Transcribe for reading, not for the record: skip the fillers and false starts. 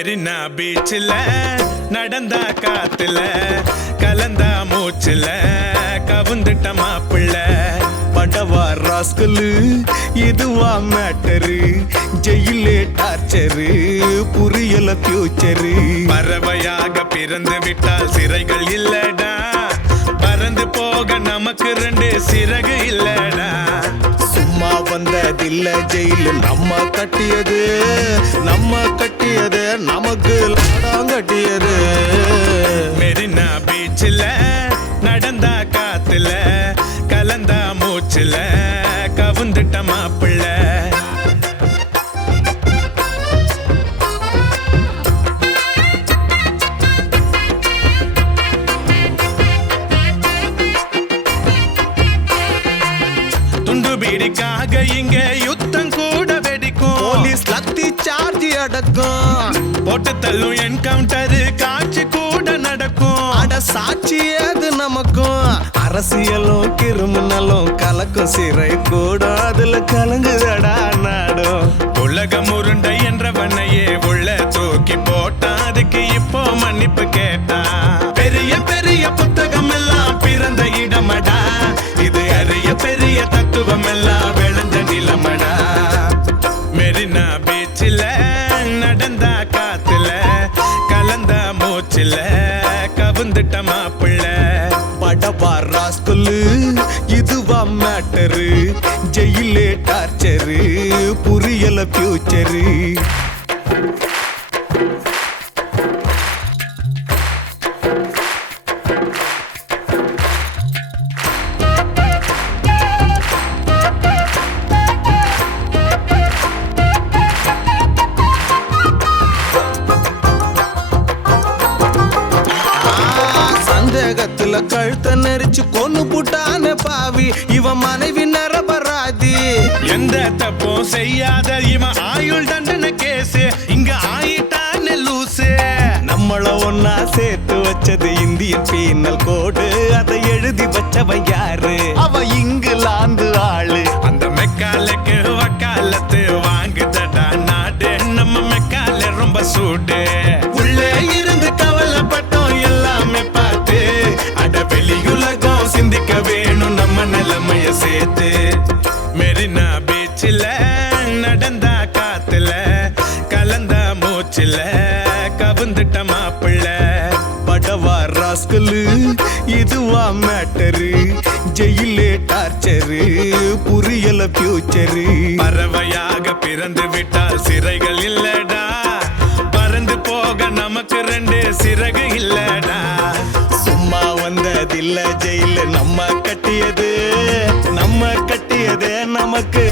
மெரினா பீச்சில் நடந்தா காத்துல கலந்தா மூச்சுல கவுந்துட்ட மாப்பிள்ள படவா ராஸ்கலு இதுவா மேட்டரு ஜெயிலே டார்ச்சரு புரியல ஃபியூச்சரு பறவையாக பிறந்து விட்டால் சிறைகள் இல்லடா பறந்து போக நமக்கு 2 சிறகு இல்லடா சும்மா வந்ததில்ல ஜெயிலு நம்ம கட்டியது நமக்கு லாடம் கட்டியது மெரினா பீச்சில் நடந்தா காத்துல கலந்தா மூச்சுல கவுந்துட்ட மாப்பிள்ள துண்டு பீடிக்காக இங்க யுத்தம் கூட வெடிக்கும் போலீஸ் லத்தி சார்ஜ் அடக்கும் போட்டு தள்ளும் என்கவுண்டர் காட்சி கூட நடக்கும் அட சாட்சி ஏது நமக்கும் அரசியலும் கிரிமினலும் கலக்கும் சிறை கூட அதுல கலங்குதடா நாடும் உலகம் உருண்டை என்றவனையே உள்ள தூக்கி போட்டான் அதுக்கு இப்போ மன்னிப்பு கேட்டான் பெரிய பெரிய புத்தகம் எல்லாம் பிறந்த இடமடா இது அறிய பெரிய தத்துவம் எல்லாம் விளைஞ்ச நிலமடா மெரினா பீச்சில் நடந்தா காத்துல கலந்தா மூச்சுல கவுந்துட்ட மாப்பிள்ள படவா ராஸ்கலு இதுவா மேட்டரு ஜெயிலே டார்ச்சரு புரியல ஃபியூச்சரு சந்தேகத்துல கழுத்த நெரிச்சு கொன்னு புட்டான பாவி இவன் மனைவி நரபராதி எந்த தப்பும் செய்யாத இவன் ஆயுள் தண்டனை கேசு இங்க ஆயிட்டான லூசு நம்மள ஒன்னா சேர்த்து வச்சது இந்தியன் பீனல் கோடு அதை எழுதி வச்சவன் யாரு அவ இங்கிலாந்து ஆளு அந்த மெக்காலுக்கு வக்காலத்து வாங்குதடா நாடு நம்ம மெக்கால ரொம்ப சூடு உள்ளே இருந்து கவலைப்பட்டோம் எல்லாமே பார்த்து அட வெளியுலகம் சிந்திக்க வேணும் நம்ம நிலைமைய சேர்த்து மெரினா பீச்சில் நடந்தா காத்துல கலந்தா மூச்சுல கவுந்துட்ட மாப்பிள்ள படவா ராஸ்கலு இதுவா மேட்டரு ஜெயிலே டார்ச்சரு புரியல ஃபியூச்சரு பறவையாக பிறந்து விட்டால் சிறைகள் இல்லடா பறந்து போக நமக்கு 2 சிறகு இல்லடா சும்மா வந்ததில்ல ஜெயில நம்ம கட்டியது நமக்கு